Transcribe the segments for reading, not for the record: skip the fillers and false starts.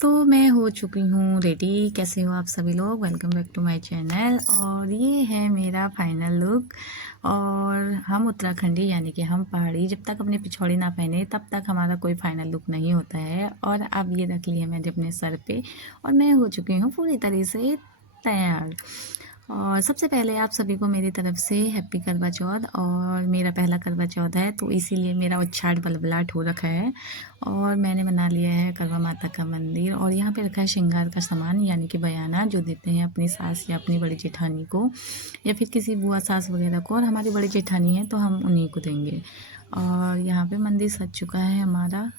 तो मैं हो चुकी हूँ रेडी। कैसे हो आप सभी लोग? Welcome back to my channel. और ये है मेरा फाइनल लुक। और हम उत्तराखंडी यानी कि हम पहाड़ी जब तक अपने पिछौड़ी ना पहने तब तक हमारा कोई फाइनल लुक नहीं होता है। और अब ये रख लिया मैंने अपने सर पे और मैं हो चुकी हूँ पूरी तरह से तैयार। और सबसे पहले आप सभी को मेरी तरफ से हैप्पी करवा चौथ। और मेरा पहला करवा चौथ है तो इसीलिए मेरा उच्छाट बलबलाट हो रखा है। और मैंने बना लिया है करवा माता का मंदिर और यहाँ पे रखा है श्रृंगार का सामान यानी कि बयाना जो देते हैं अपनी सास या अपनी बड़ी जेठानी को या फिर किसी बुआ सास वगैरह को। और हमारी बड़ी जेठानी है तो हम उन्हीं को देंगे। और यहाँ पे मंदिर सज चुका है हमारा।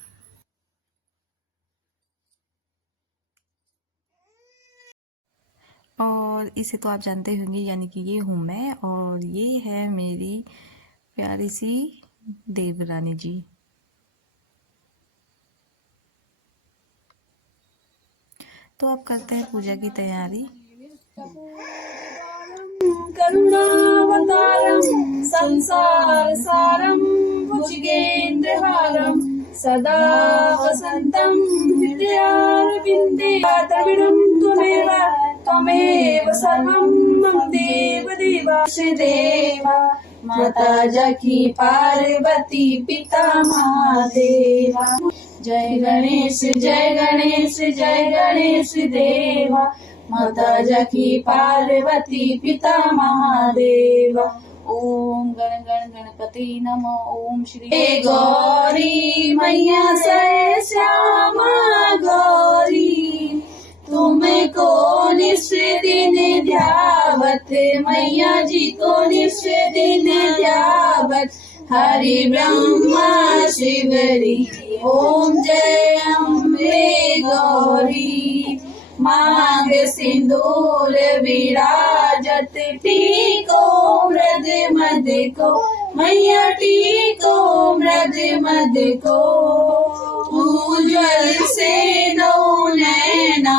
और इसे तो आप जानते होंगे यानी कि ये हूँ मैं और ये है मेरी प्यारी सी देवरानी जी। तो अब करते हैं पूजा की तैयारी। करुणावतारं संसार सारं भुजगेन्द्रहारं सदा वसन्तं हृदयारविन्दे द्रविणं त्वमेव त्वमेव सर्वं मम देवदेवा श्रीदेवा माता जकी पार्वती पिता महादेवा। जय गणेश जय गणेश जय गणेश देवा माता जकी पार्वती पिता महादेव। ओम गण गण गणपति नमो। ओम श्री गौरी मैया सै श्यामा गौरी तुमको निस दिन ध्यावत मैया जी को निस दिन ध्यावत हरि ब्रह्मा शिवरी। ओम जय अम्बे गौरी मांग सिंदूर विराजत टीको मृद मद को मैया टीको मृद मद को। उज्ज्वल से दो नैना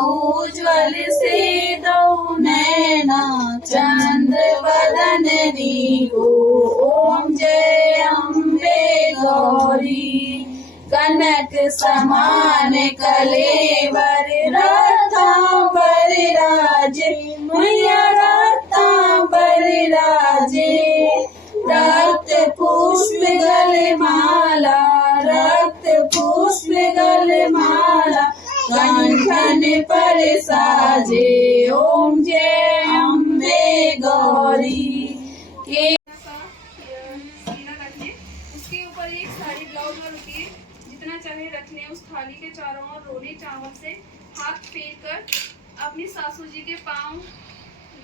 उज्ज्वल से दो नैना चंद्र बदन को। ओम जय अम्बे गौरी कनक समान कलेवर रत्नांबर राजे मैया रत्नांबर राजे। रक्त पुष्प गल माला रक्त पुष्प गल माला कंठन पर साजे। ओम जय अम्बे गौरी के उसके ऊपर एक साड़ी ब्लाउज और रुकिए जितना चाहे रख लें। उस थाली के चारों ओर रोली चावल से हाथ फेर कर अपनी सासू जी के पांव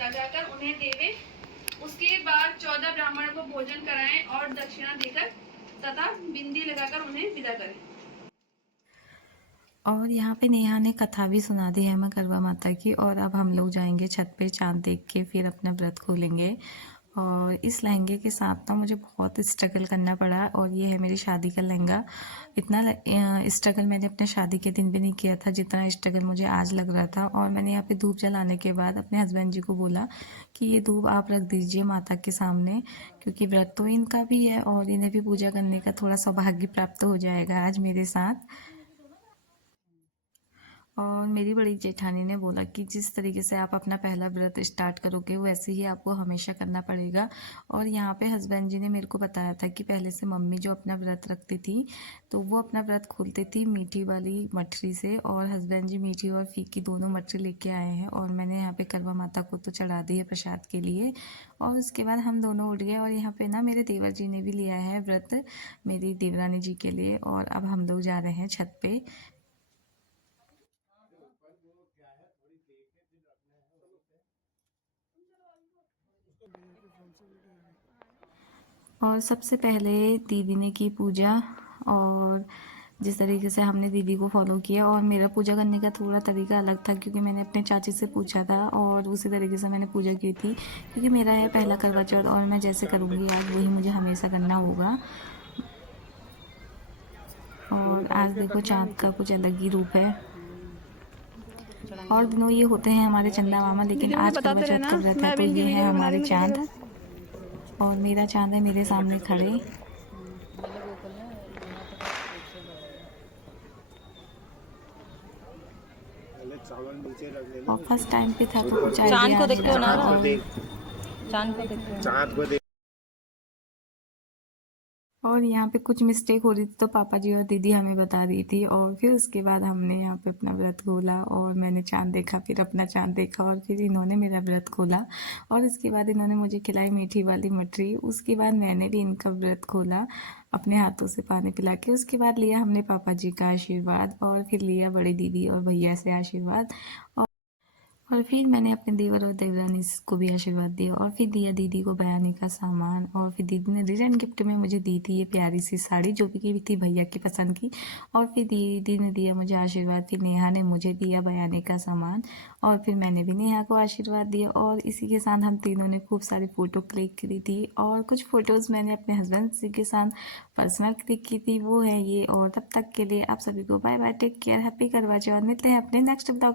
लगाकर उन्हें देवे। उसके बाद 14 ब्राह्मण को भोजन कराएं और दक्षिणा देकर तथा बिंदी लगाकर उन्हें विदा करें। और यहाँ पे नेहा ने कथा भी सुना दी है माँ करवा माता की। और अब हम लोग जाएंगे छत पे चांद देख के फिर अपना व्रत खोलेंगे। और इस लहंगे के साथ ना मुझे बहुत स्ट्रगल करना पड़ा। और ये है मेरी शादी का लहंगा। इतना स्ट्रगल मैंने अपने शादी के दिन भी नहीं किया था जितना स्ट्रगल मुझे आज लग रहा था। और मैंने यहाँ पे धूप जलाने के बाद अपने हस्बैंड जी को बोला कि ये धूप आप रख दीजिए माता के सामने क्योंकि व्रत तो इनका भी है और इन्हें भी पूजा करने का थोड़ा सौभाग्य प्राप्त हो जाएगा आज मेरे साथ। और मेरी बड़ी जेठानी ने बोला कि जिस तरीके से आप अपना पहला व्रत स्टार्ट करोगे वैसे ही आपको हमेशा करना पड़ेगा। और यहाँ पे हस्बैंड जी ने मेरे को बताया था कि पहले से मम्मी जो अपना व्रत रखती थी तो वो अपना व्रत खोलती थी मीठी वाली मठरी से। और हस्बैंड जी मीठी और फीकी दोनों मठरी लेके आए हैं और मैंने यहाँ पे करवा माता को तो चढ़ा दी है प्रसाद के लिए। और उसके बाद हम दोनों उठ गए और यहाँ पे ना मेरे देवर जी ने भी लिया है व्रत मेरी देवरानी जी के लिए। और अब हम लोग जा रहे हैं छत पे। और सबसे पहले दीदी ने की पूजा। और जिस तरीके से हमने दीदी को फॉलो किया और मेरा पूजा करने का थोड़ा तरीका अलग था क्योंकि मैंने अपने चाची से पूछा था और उसी तरीके से मैंने पूजा की थी क्योंकि मेरा है पहला करवा चौथ और मैं जैसे करूँगी आज वही मुझे हमेशा करना होगा। और आज देखो चाँद का कुछ अलग ही रूप है। और दिनों ये होते हैं हमारे चंदा मामा लेकिन आज करवा चौथ का व्रत है तो ये है हमारे चाँद। और मेरा चाँद है मेरे सामने खड़े। पहले चावल नीचे रख लेना। और फर्स्ट टाइम पे था तो कुछ चांद आइडिया को नहीं देखते हो ना? रहा। चाँद को देख, चांद को देखते हो? चाँद को देख। और यहाँ पे कुछ मिस्टेक हो रही थी तो पापा जी और दीदी हमें बता दी थी, और फिर उसके बाद हमने यहाँ पे अपना व्रत खोला और मैंने चांद देखा, फिर अपना चांद देखा और फिर इन्होंने मेरा व्रत खोला और इसके बाद इन्होंने मुझे खिलाई मीठी वाली मठरी। उसके बाद मैंने भी इनका व्रत खोला अपने हाथों से पानी पिला के। उसके बाद लिया हमने पापा जी का आशीर्वाद और फिर लिया बड़ी दीदी और भैया से आशीर्वाद, और फिर मैंने अपने देवर और देवरानी को भी आशीर्वाद दिया और फिर दिया दीदी को बयानी का सामान, और फिर दीदी ने रिटर्न गिफ्ट में मुझे दी थी ये प्यारी सी साड़ी जो कि थी भैया की पसंद की, और फिर दीदी ने दिया मुझे आशीर्वाद, फिर नेहा ने मुझे दिया बयानी का सामान और फिर मैंने भी नेहा को आशीर्वाद दिया। और इसी के साथ हम तीनों ने खूब सारी फ़ोटो क्लिक करी थी और कुछ फ़ोटोज़ मैंने अपने हस्बैंड जी के साथ पर्सनल क्लिक की थी, वो है ये। और तब तक के लिए आप सभी को bye bye, take care, happy Karva Chauth. मिलते हैं अपने नेक्स्ट ब्लॉग।